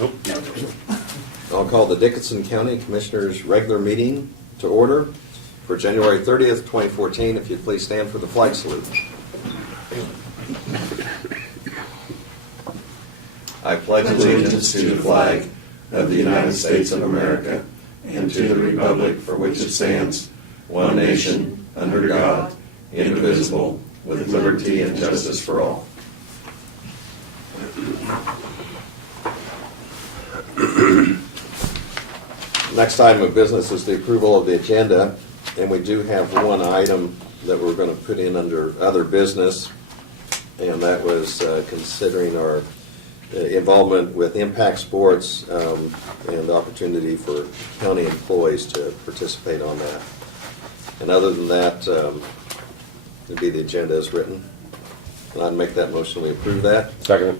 Nope. I'll call the Dickinson County Commissioners' regular meeting to order for January 30th, 2014. If you'd please stand for the flag salute. I pledge allegiance to the flag of the United States of America and to the republic for which it stands, one nation, under God, indivisible, with liberty and justice for all. Next item of business is the approval of the agenda, and we do have one item that we're going to put in under other business, and that was considering our involvement with Impact Sports and the opportunity for county employees to participate on that. And other than that, it'd be the agenda as written. And I'd make that motion, we approve that. Second.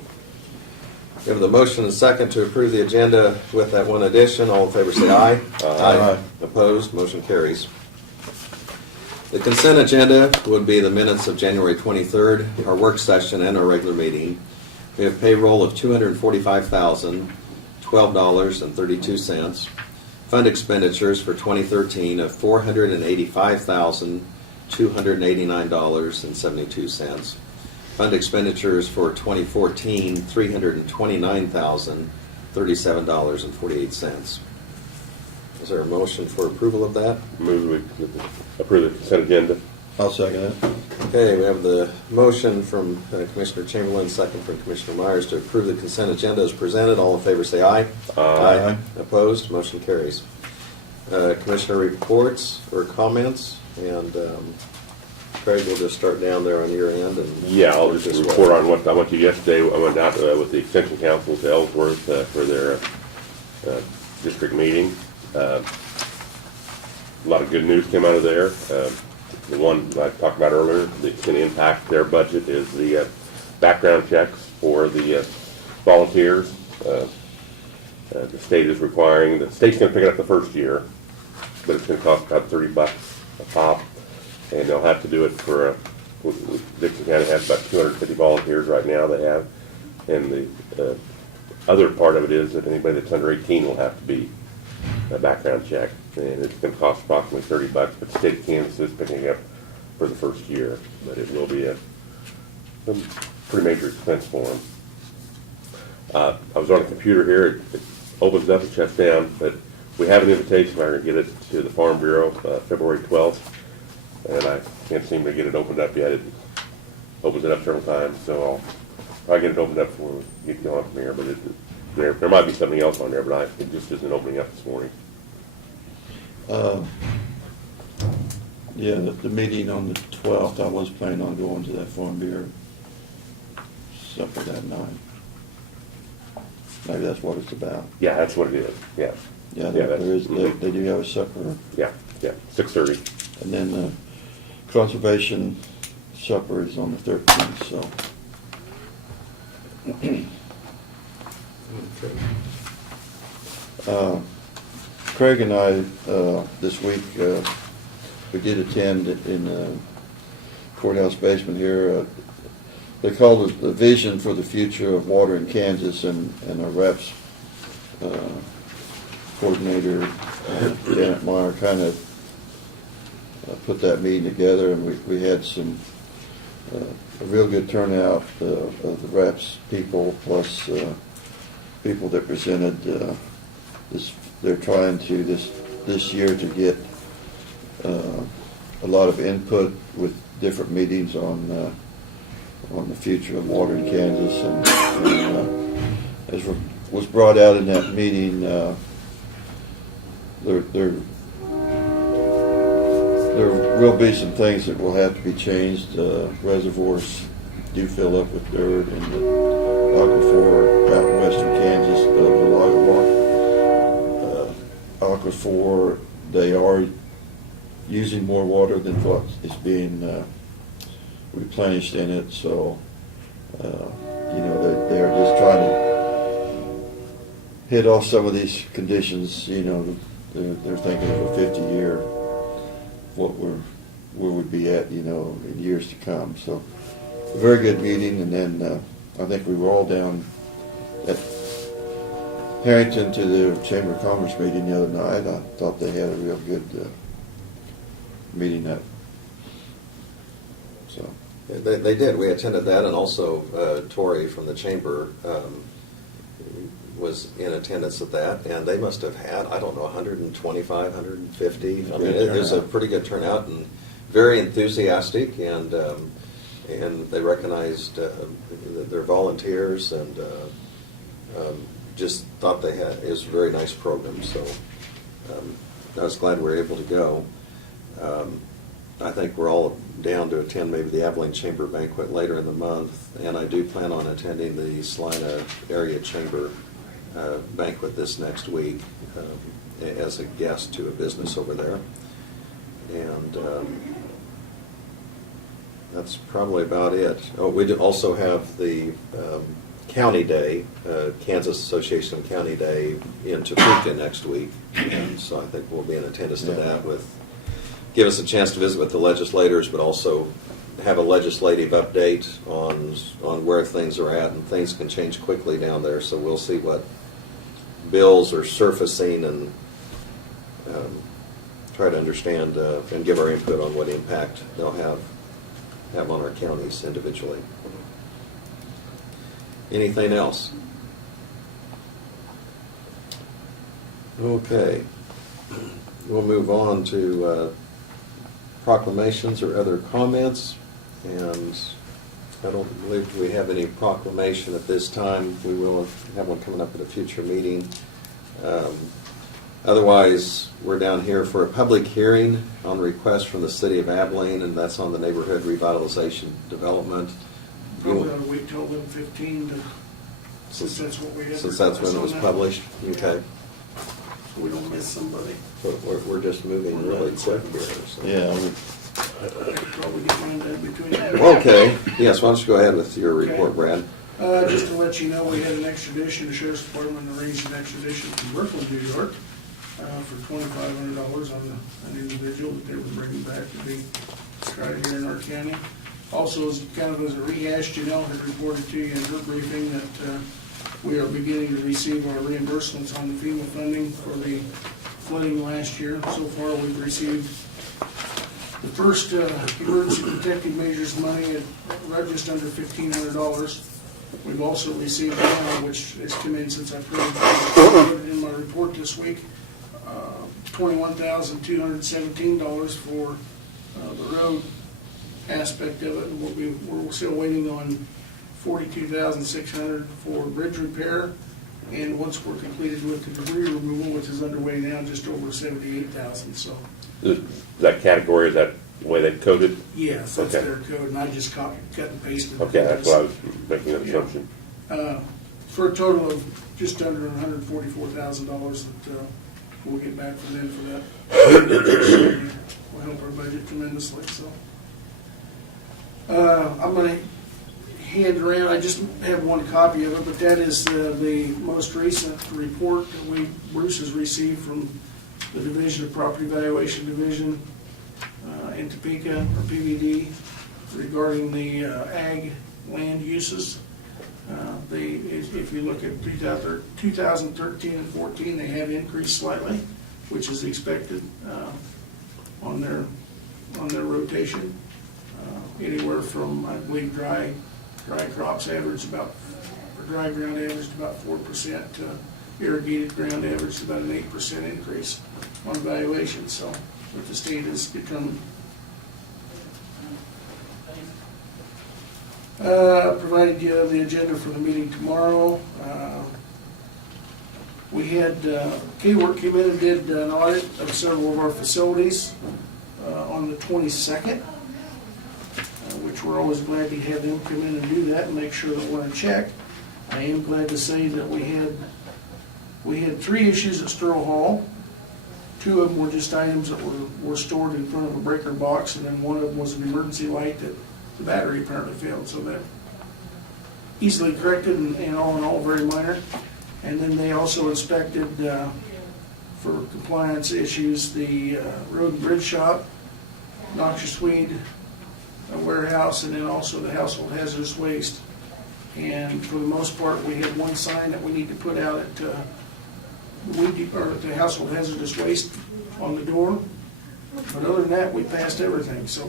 We have the motion and second to approve the agenda with that one addition. All in favor say aye. Aye. Opposed? Motion carries. The consent agenda would be the minutes of January 23rd, our work session and our regular meeting. We have payroll of $245,012.32. Fund expenditures for 2013 of $485,289.72. Fund expenditures for 2014, $329,037.48. Is there a motion for approval of that? Move we approve the consent agenda. I'll second it. Okay, we have the motion from Commissioner Chamberlain, second from Commissioner Myers to approve the consent agenda as presented. All in favor say aye. Aye. Opposed? Motion carries. Commissioner reports or comments, and Craig, we'll just start down there on your end. And Yeah, I'll just report on what I went to yesterday. I went out with the Extension Council to Ellsworth for their district meeting. A lot of good news came out of there. The one I talked about earlier that's going to impact their budget is the background checks for the volunteers. The state is requiring, the state's going to pick it up the first year, but it's going to cost about $30 a pop, and they'll have to do it for, Dixon County has about 250 volunteers right now they have, and the other part of it is that anybody that's under 18 will have to be a background check, and it's going to cost approximately $30, but the state of Kansas is picking it up for the first year, but it will be a pretty major expense for them. I was on a computer here. It opens up and shuts down, but we have an invitation. I'm going to get it to the Farm Bureau February 12th, and I can't seem to get it opened up yet. It opens it up several times, so I'll probably get it opened up before we get going from here, but there might be something else on there, but it just isn't opening up this morning. Yeah, the meeting on the 12th, I was planning on going to that Farm Bureau supper that night. Maybe that's what it's about. Yeah, that's what it is. Yeah. Yeah, Yeah, there that's- is. They do have a supper, Yeah, 6:30. and then the conservation supper is on the 13th. So Craig and I this week we did attend in the courthouse basement here. They call it the Vision for the Future of Water in Kansas, and our reps coordinator Janet Meyer kind of put that meeting together, and we had some a real good turnout of the reps people, plus people that presented this. They're trying to this year to get a lot of input with different meetings on the future of water in Kansas, and as was brought out in that meeting, there will be some things that will have to be changed. Reservoirs do fill up with dirt, and the aquifer out in western Kansas, the aquifer, they are using more water than what is being replenished in it. So, they are just trying to hit off some of these conditions. They're thinking of a 50-year, where we'd be at, in years to come. So, a very good meeting, and then I think we were all down at Harrington to the Chamber of Commerce meeting the other night. I thought they had a real good meeting up. So, They did. We attended that, and also Tori from the chamber was in attendance at that, and they must have had, I don't know, 125, 150. I mean, it was a pretty good turnout and very enthusiastic, and they recognized their volunteers, and just thought they had, it was a very nice program. So I was glad we were able to go. I think we're all down to attend maybe the Abilene Chamber banquet later in the month, and I do plan on attending the Salina Area Chamber banquet this next week as a guest to a business over there. And that's probably about it. Oh, we do also have the County Day, Kansas Association of County Day in Topeka next week, and so I think we'll be in attendance to that give us a chance to visit with the legislators, but also have a legislative update on where things are at, and things can change quickly down there, so we'll see what bills are surfacing and try to understand and give our input on what impact they'll have on our counties individually. Anything else? Okay. We'll move on to proclamations or other comments, and I don't believe we have any proclamation at this time. We will have one coming up at a future meeting. Otherwise, we're down here for a public hearing on request from the City of Abilene, and that's on the neighborhood revitalization development. Probably ought to wait till 11:15 since that's what we had. Since that's when it was published? Okay. So we don't miss somebody. But we're just moving really quick here. So. yeah, I could probably get mine done between now. Okay. Yes, why don't you go ahead with your report, Brad? Just to let you know, we had an extradition. The Sheriff's Department arranged an extradition from Brooklyn, New York, for $2,500 on an individual that they were bringing back to be tried here in our county. Also, as kind of as a rehash, Janelle had reported to you in her briefing that we are beginning to receive our reimbursements on the FEMA funding for the flooding last year. So far, we've received the first emergency protective measures money at just under $1,500. We've also received now, which has come in since I put it in my report this week, $21,217 for the road aspect of it, and we're still waiting on $42,600 for bridge repair, and once we're completed with the debris removal, which is underway now, just over $78,000. So, Is that category, is that the way they coded? yes, that's Okay. their code, and I just cut and pasted. Okay, that's why I was making that assumption. For a total of just under $144,000 that we'll get back from them for that. Will help our budget tremendously. So I'm going to hand around. I just have one copy of it, but that is the most recent report that Bruce has received from the Division of Property Valuation Division in Topeka, or PVD, regarding the ag land uses. If you look at 2013 and 14, they have increased slightly, which is expected on their rotation. Anywhere from, I believe, dry crops averaged about, or dry ground averaged about 4%, irrigated ground averaged about an 8% increase on valuation. So what the state has determined. Provided you the agenda for the meeting tomorrow. We had K-Work came in and did an audit of several of our facilities on the 22nd, which we're always glad to have them come in and do that and make sure that we're in check. I am glad to say that we had 3 issues at Sterl Hall. 2 of them were just items that were stored in front of a breaker box, and then one of them was an emergency light that the battery apparently failed, so that easily corrected and all in all very minor. And then they also inspected for compliance issues the road and bridge shop, noxious weed warehouse, and then also the household hazardous waste. And for the most part, we had one sign that we need to put out at the household hazardous waste on the door. But other than that, we passed everything, so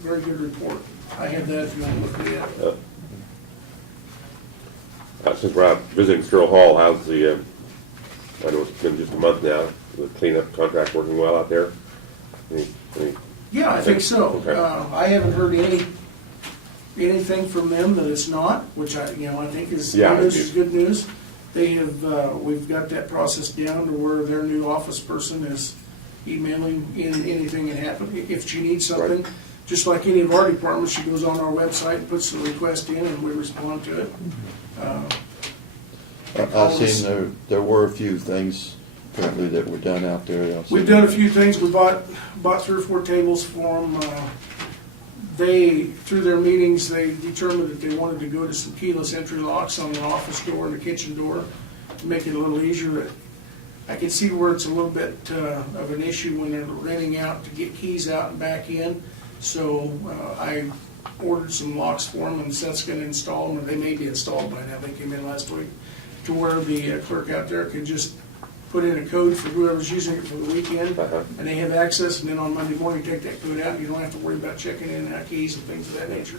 very good report. I have that if you want to look at it. Since we're out visiting Sterl Hall, how's the, I know it's been just a month now, the cleanup contract working well out there? Any Yeah, I think so. Okay. I haven't heard anything from them that it's not, which I think is, Yeah, news it is is. good news. They have, we've got that process down to where their new office person is emailing in anything that happened. If she needs something, Right. just like any of our departments, she goes on our website, puts the request in, and we respond to it. I seen there were a few things apparently that were done out there. We've done a few things. We bought 3 or 4 tables for them. Through their meetings, they determined that they wanted to go to some keyless entry locks on the office door and the kitchen door to make it a little easier. I can see where it's a little bit of an issue when they're renting out to get keys out and back in. So I ordered some locks for them, and Seth's going to install them, and they may be installed by now. They came in last week, to where the clerk out there could just put in a code for whoever's using it for the weekend, Uh-huh. and they have access, and then on Monday morning, take that code out, and you don't have to worry about checking in and out keys and things of that nature.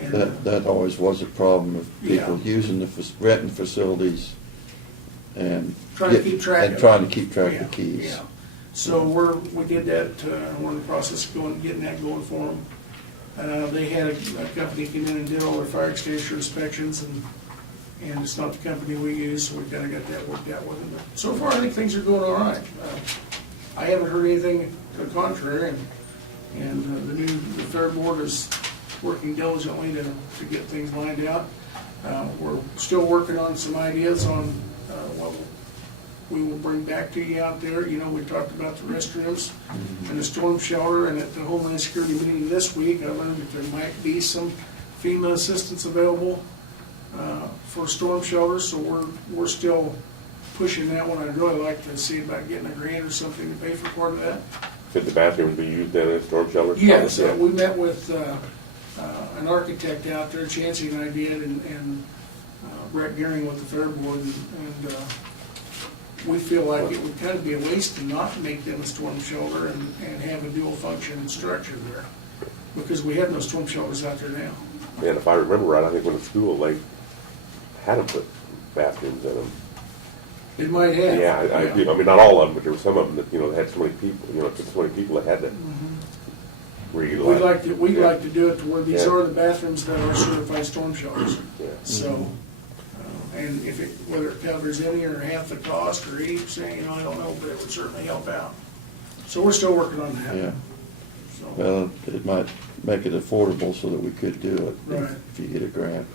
And, That always was a problem of people Yeah. using the renting facilities and Trying to keep track of it. trying to keep track yeah, of keys. Yeah. So we did that, we're in the process of getting that going for them. They had a company come in and did all their fire extinguisher inspections, and it's not the company we use, so we kinda got that worked out with them. But so far, I think things are going all right. I haven't heard anything to the contrary, and the fair board is working diligently to get things lined out. We're still working on some ideas on what we will bring back to you out there. We talked about the restrooms and the storm shelter, and at the Homeland Security meeting this week, I learned that there might be some FEMA assistance available for storm shelters, so we're still pushing that one. I'd really like to see about getting a grant or something to pay for part of that. Could the bathrooms be used in a storm shelter? Yes, Yeah. we met with an architect out there, Chancey and I did, and Brett Gearing with the Fair Board, and we feel like it would kind of be a waste to not make them a storm shelter and have a dual function structure there, because we have no storm shelters out there now. And if I remember right, I think when the school, they had them put bathrooms in them. It might have. Yeah, I mean, not all of them, but there were some of them that, they had so many people, just so many people that had to reutilize. We'd like to do it to where these Yeah. are the bathrooms that are certified storm shelters. Yeah. So, and whether it covers any or half the cost or 80%, I don't know, but it would certainly help out. So we're still working on that. Yeah. So, Well, it might make it affordable so that we could do it Right. if you get a grant.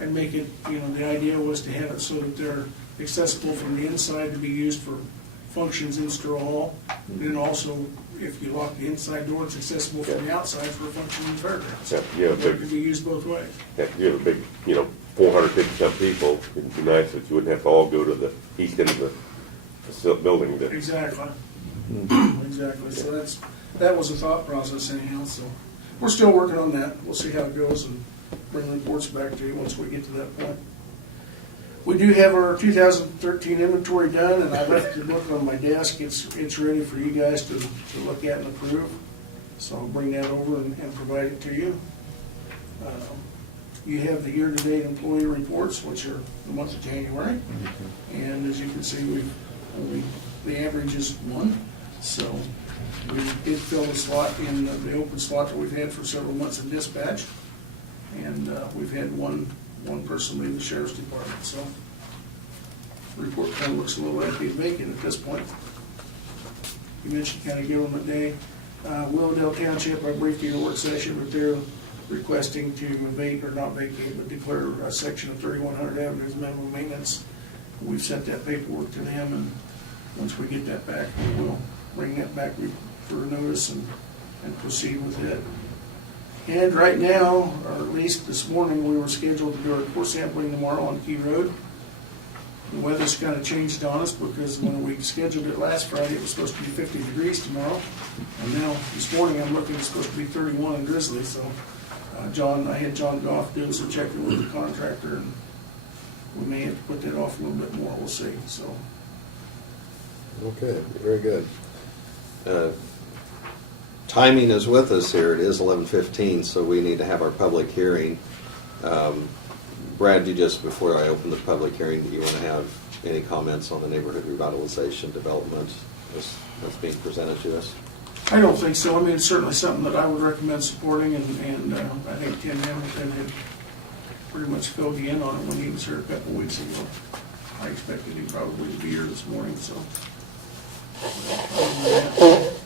and make it, the idea was to have it so that they're accessible from the inside to be used for functions in Sterl Hall. And then also, if you lock the inside door, it's accessible from the outside for a function in the fairgrounds. Yeah, you have a It big, could be used both ways. you have a big, 450-some people, it'd be nice if you wouldn't have to all go to the east end of the building to. Exactly. Exactly. So that was a thought process anyhow, so we're still working on that. We'll see how it goes and bring reports back to you once we get to that point. We do have our 2013 inventory done, and I left the book on my desk. It's ready for you guys to look at and approve. So I'll bring that over and provide it to you. You have the year-to-date employee reports, which are the month of January. And as you can see, the average is 1. So we did fill the slot in the open slot that we've had for several months in dispatch. And we've had one person leave the sheriff's department, so the report kind of looks a little empty and vacant at this point. You mentioned kind of government day. Willowdale Township, I briefed you in a work session, but they're requesting to not vacate, but declare a section of 3100 Avenue as minimum maintenance. We've sent that paperwork to them, and once we get that back, we will bring that back for notice and proceed with it. And right now, or at least this morning, we were scheduled to do our core sampling tomorrow on Key Road. The weather's kind of changed on us, because when we scheduled it last Friday, it was supposed to be 50 degrees tomorrow. And now, this morning, I'm looking, it's supposed to be 31 and drizzly, so I had John Goff doing some checking with the contractor, and we may have to put that off a little bit more, we'll see. So Okay, very good. Timing is with us here. It is 11:15, so we need to have our public hearing. Brad, before I open the public hearing, do you want to have any comments on the neighborhood revitalization development that's being presented to us? I don't think so. I mean, it's certainly something that I would recommend supporting, and I think Tim Hamilton had pretty much filled you in on it when he was here a couple of weeks ago. I expected him probably to be here this morning, so.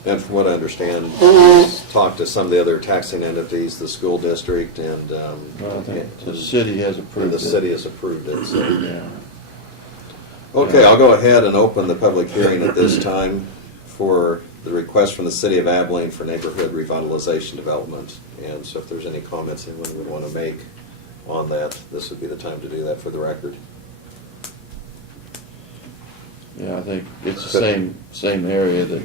And from what I understand, he's talked to some of the other taxing entities, the school district, and Well, I think the city has approved and it. the city has approved it. So. Yeah. Okay, I'll go ahead and open the public hearing at this time for the request from the City of Abilene for neighborhood revitalization development. And so if there's any comments anyone would want to make on that, this would be the time to do that for the record. Yeah, I think it's the same area that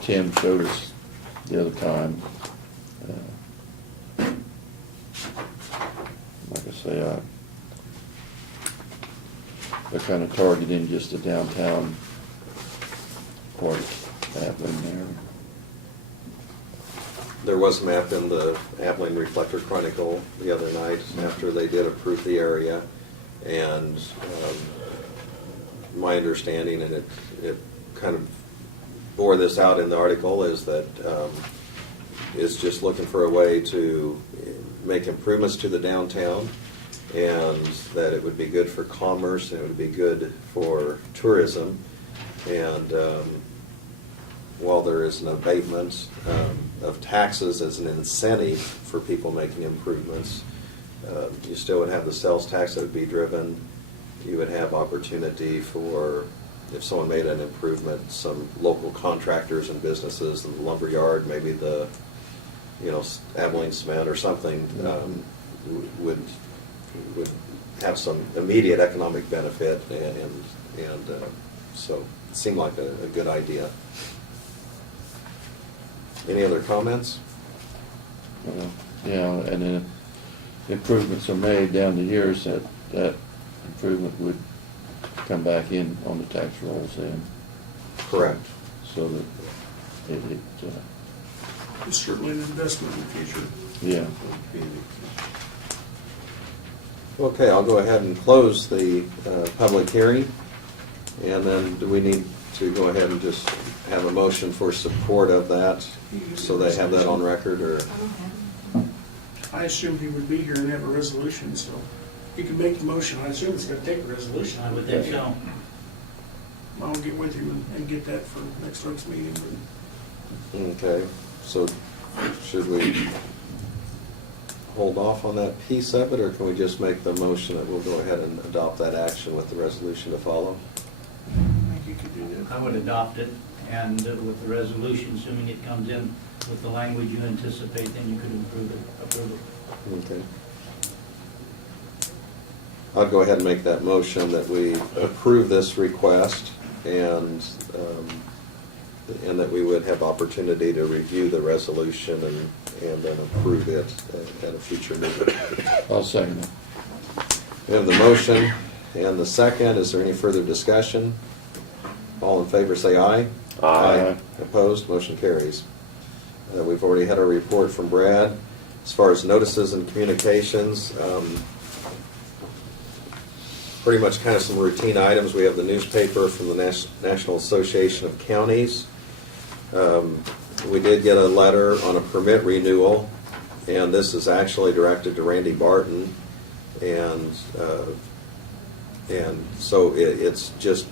Tim showed us the other time. Like I say, they're kind of targeting just the downtown part of Abilene there. There was a map in the Abilene Reflector Chronicle the other night after they did approve the area. And my understanding, and it kind of bore this out in the article, is that it's just looking for a way to make improvements to the downtown, and that it would be good for commerce, and it would be good for tourism. And while there is an abatement of taxes as an incentive for people making improvements, you still would have the sales tax that would be driven. You would have opportunity for, if someone made an improvement, some local contractors and businesses, the lumber yard, maybe the, Abilene Cement or something, would have some immediate economic benefit, and so it seemed like a good idea. Any other comments? Yeah, and then if improvements are made down the years, that improvement would come back in on the tax rolls then. Correct. So that It's certainly an investment in the future. yeah. Okay, I'll go ahead and close the public hearing. And then do we need to go ahead and just have a motion for support of that, so they have that on record, or? I assumed he would be here and have a resolution, so he can make the motion. I assume it's gonna take a resolution. I would think so. I'll get with him and get that for next week's meeting. Okay, so should we hold off on that piece of it, or can we just make the motion that we'll go ahead and adopt that action with the resolution to follow? I think you could do that. I would adopt it, and with the resolution, assuming it comes in with the language you anticipate, then you could approve it. Okay. I'll go ahead and make that motion that we approve this request, and that we would have opportunity to review the resolution and then approve it at a future meeting. I'll second it. We have the motion and the second. Is there any further discussion? All in favor say aye. Aye. Opposed? Motion carries. We've already had a report from Brad. As far as notices and communications, pretty much kind of some routine items. We have the newspaper from the National Association of Counties. We did get a letter on a permit renewal, and this is actually directed to Randy Barton. And so it's just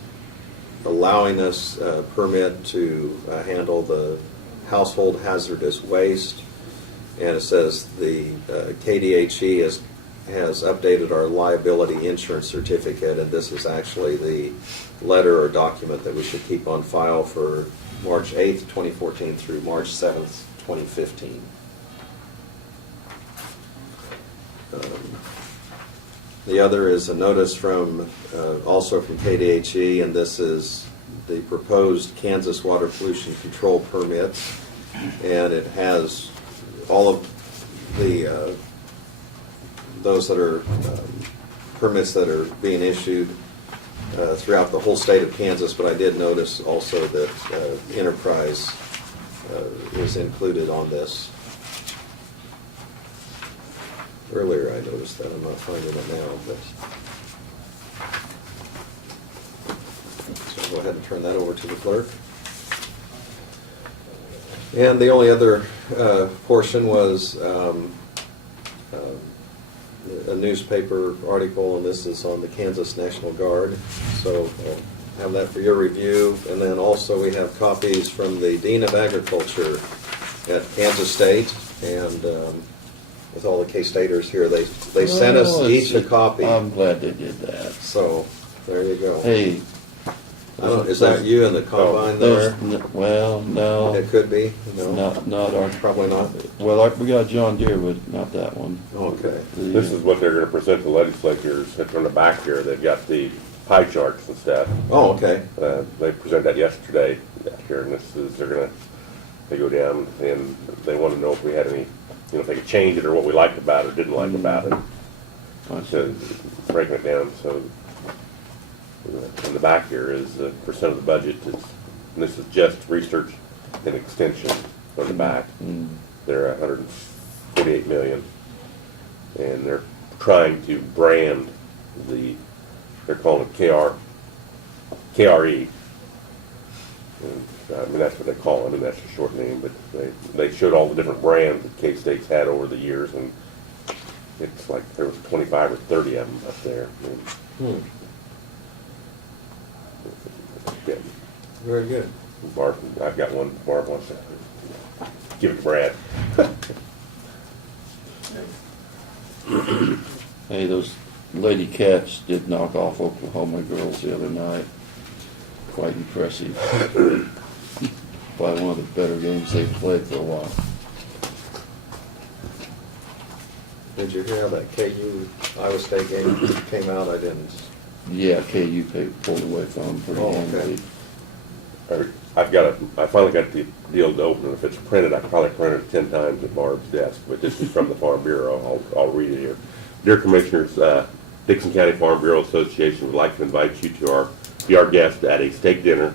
allowing us a permit to handle the household hazardous waste. And it says the KDHE has updated our liability insurance certificate, and this is actually the letter or document that we should keep on file for March 8th, 2014 through March 7th, 2015. The other is a notice from, also from KDHE, and this is the proposed Kansas water pollution control permits, and it has all of the those that are permits that are being issued throughout the whole state of Kansas, but I did notice also that Enterprise is included on this. Earlier I noticed that, I'm not finding it now, but. So I'll go ahead and turn that over to the clerk. And the only other portion was a newspaper article, and this is on the Kansas National Guard. So I'll have that for your review. And then also we have copies from the Dean of Agriculture at Kansas State, and with all the K-Staters here, they sent us Oh, each a copy. I'm glad they did that. So there you go. Hey. I don't, is that you in the combine there? Well, no, It could be. No, not our, probably not. well, we got John Deere, but not that one. Okay. This is what they're gonna present to legislators. It's on the back here. They've got the pie charts and stuff. Oh, okay. They presented that yesterday here, and this is, they go down and they want to know if we had any, if they could change it or what we liked about it or didn't like about it. I So see. breaking it down, so in the back here is the percent of the budget, and this is just research and extension on the back. Mm. They're 148 million, and they're trying to brand they're calling it KRE. And, I mean, that's what they call it, and that's the short name, but they showed all the different brands that K-State's had over the years, and it's like there was 25 or 30 of them up there. Yeah. Very good. Barb, I've got one. Barb wants to give it to Brad. Hey, those Lady Cats did knock off Oklahoma girls the other night. Quite impressive. Probably one of the better games they've played for a while. Did you hear how that KU Iowa State game came out? I didn't. Yeah, KU pulled away from them pretty Oh, okay. handily. I finally got the deal to open. If it's printed, I probably printed it 10 times at Barb's desk, but this is from the Farm Bureau. I'll read it here. Dear Commissioners, Dixon County Farm Bureau Association would like to invite you to be our guest at a steak dinner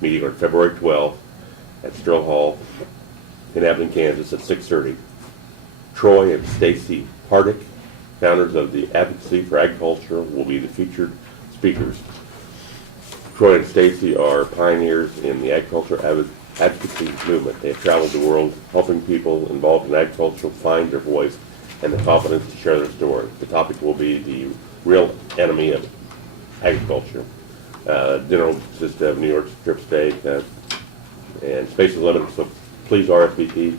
meeting on February 12th at Strill Hall in Abilene, Kansas at 6:30. Troy and Stacy Hardick, founders of the Advocacy for Agriculture, will be the featured speakers. Troy and Stacy are pioneers in the agriculture advocacy movement. They have traveled the world helping people involved in agriculture find their voice and the confidence to share their story. The topic will be the real enemy of agriculture. Dinner will consist of New York strip steak, and space is limited, so please RSVP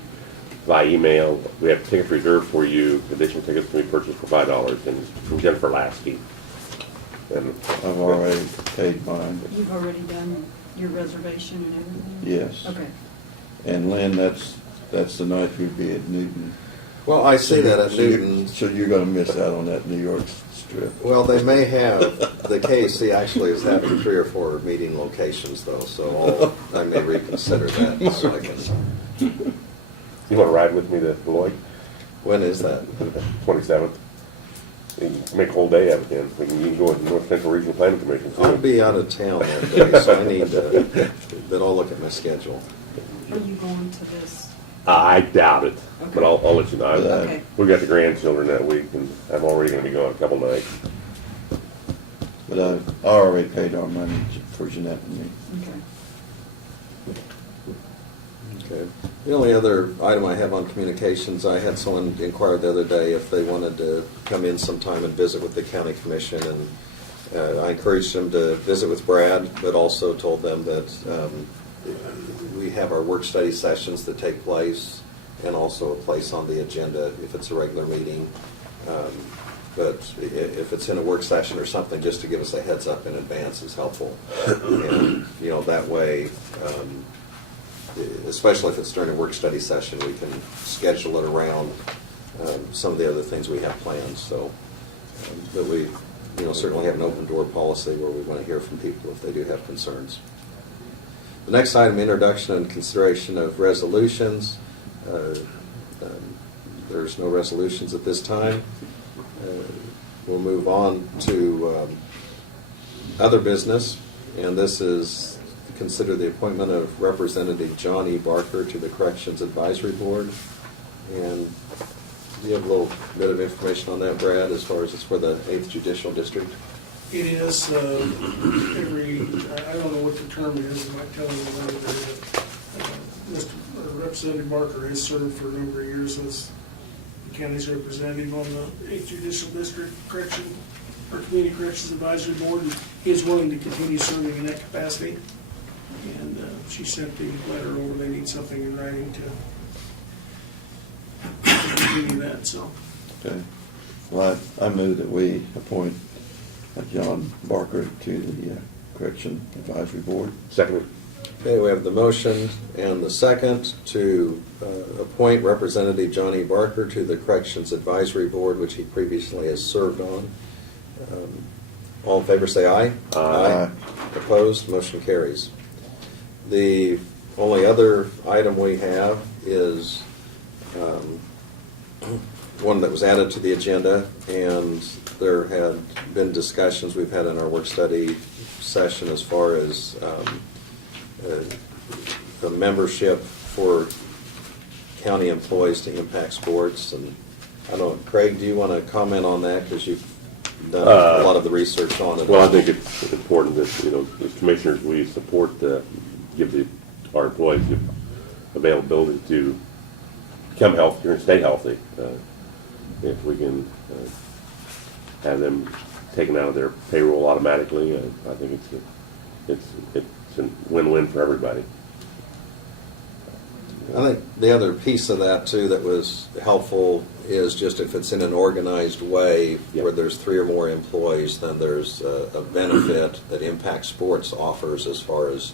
by email. We have tickets reserved for you. Additional tickets can be purchased for $5, and it's from Jennifer Lasky. And I've already paid mine. You've already done your reservation and everything? Yes. Okay. And Lynn, that's the night you'd be at Newton. Well, I see that at So you- Newton. So you're gonna miss out on that New York strip. Well, they may have, the KC actually is having 3 or 4 meeting locations though, so I may reconsider that so I can. you want to ride with me to Beloit? When is that? 27th. You can make a whole day out of it then. You can go to North Central Regional Planning Commission. I'll be out of town that day, so I need to, but I'll look at my schedule. Are you going to this? I doubt it, but Okay. I'll let you know. Okay. We got the grandchildren that week, and I'm already going to be gone a couple nights. But I already paid our money for Jeanette and me. Okay. Okay. The only other item I have on communications, I had someone inquire the other day if they wanted to come in sometime and visit with the county commission, and I encouraged them to visit with Brad, but also told them that we have our work study sessions that take place, and also a place on the agenda if it's a regular meeting. But if it's in a work session or something, just to give us a heads up in advance is helpful. And, that way, especially if it's during a work study session, we can schedule it around some of the other things we have planned. So, but we, certainly have an open door policy where we want to hear from people if they do have concerns. The next item, introduction and consideration of resolutions. There's no resolutions at this time. We'll move on to other business, and this is consider the appointment of Representative John E. Barker to the Corrections Advisory Board. And do you have a little bit of information on that, Brad, as far as it's for the 8th Judicial District? It is I don't know what the term is, I might tell you later, Representative Barker has served for a number of years as the county's representative on the 8th Judicial District Community Corrections Advisory Board, and he is willing to continue serving in that capacity. And she sent the letter over, they need something in writing to continue that, so. Okay. Well, I move that we appoint John Barker to the Correction Advisory Board. Second. Okay, we have the motion and the second to appoint Representative John E. Barker to the Corrections Advisory Board, which he previously has served on. All in favor, say aye. Aye. Opposed, motion carries. The only other item we have is one that was added to the agenda, and there had been discussions we've had in our work study session as far as a membership for county employees to Impact Sports. And I don't know, Craig, do you want to comment on that, because you've done a lot of the research on it? Well, I think it's important that, as commissioners, we support give our employees the availability to become healthier and stay healthy. If we can have them taken out of their payroll automatically, I think it's a win-win for everybody. I think the other piece of that too that was helpful is just if it's in an organized way Yep. where there's 3 or more employees, then there's a benefit that Impact Sports offers as far as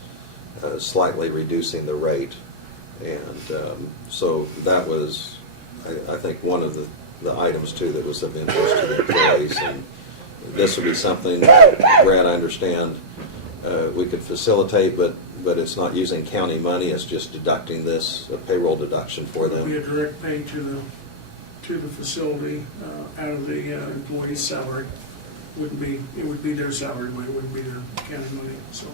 slightly reducing the rate. And so that was, I think, one of the items too that was of interest to the employees. And this would be something, Brad, I understand, we could facilitate, but it's not using county money, it's just deducting this, a payroll deduction for It would be a them. direct pay to the facility out of the employee's salary. It would be their salary money, it wouldn't be their county money, so.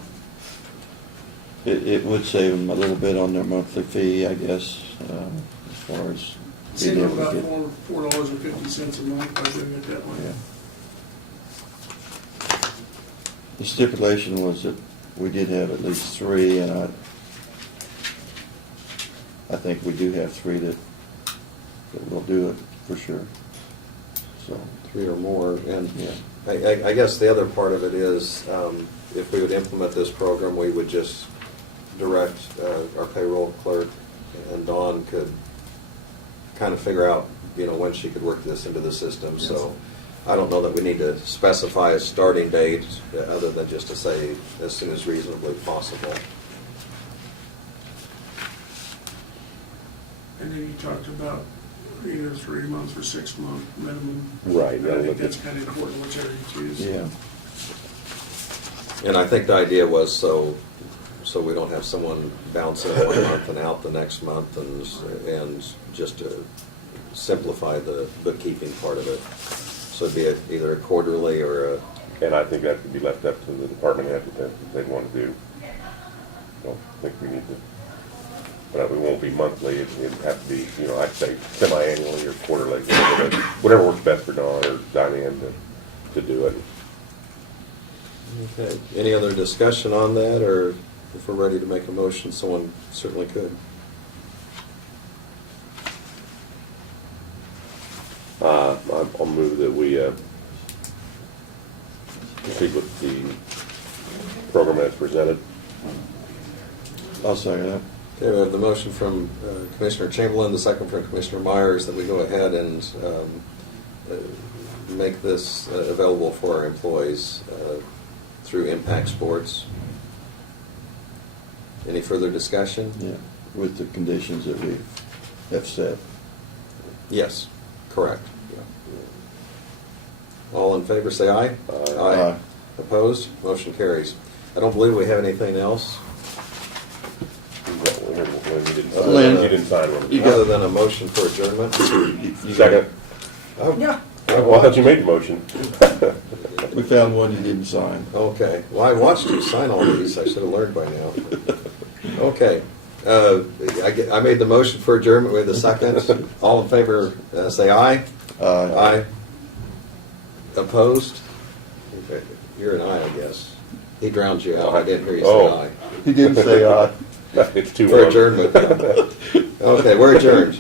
It would save them a little bit on their monthly fee, I guess, as far as Save being them able to about get. $4.50 a month by doing it that way. Yeah. The stipulation was that we did have at least 3, and I think we do have 3 that will do it for sure. So, 3 or more. And yeah. I guess the other part of it is, if we would implement this program, we would just direct our payroll clerk, and Dawn could kind of figure out, when she could work this into the system. So I don't know that we need to specify a starting date other than just to say as soon as reasonably possible. And then you talked about either 3 months or 6 month minimum. Right. I think that's kind of important, whichever you choose. Yeah. And I think the idea was so we don't have someone bouncing 1 month and out the next month, and just to simplify the bookkeeping part of it. So it'd be either a quarterly or a, And I think that could be left up to the department head if they want to do. I don't think we need to, but we won't be monthly. It'd have to be, I'd say semi-annually or quarterly, whatever works best for Dawn or Diane to do it. okay. Any other discussion on that, or if we're ready to make a motion, someone certainly could. I'll move that we proceed with the program as presented. I'll second that. Okay, we have the motion from Commissioner Chamberlain, the second from Commissioner Myers, that we go ahead and make this available for our employees through Impact Sports. Any further discussion? Yeah, with the conditions that we have set. Yes, correct. All in favor, say aye. Aye. Opposed? Motion carries. I don't believe we have anything else. Lynn. You didn't sign one. Other than a motion for adjournment. Second. Oh, Yeah. Well, I thought you made the motion. We found one you didn't sign. Okay, well, I watched you sign all these, I should have learned by now. Okay, I made the motion for adjournment with a second. All in favor, say aye. Aye. Opposed? Okay, you're an aye, I guess. He drowned you out, I didn't hear you say Oh. aye. He didn't say aye. It's too For long. adjournment. Okay, we're adjourned.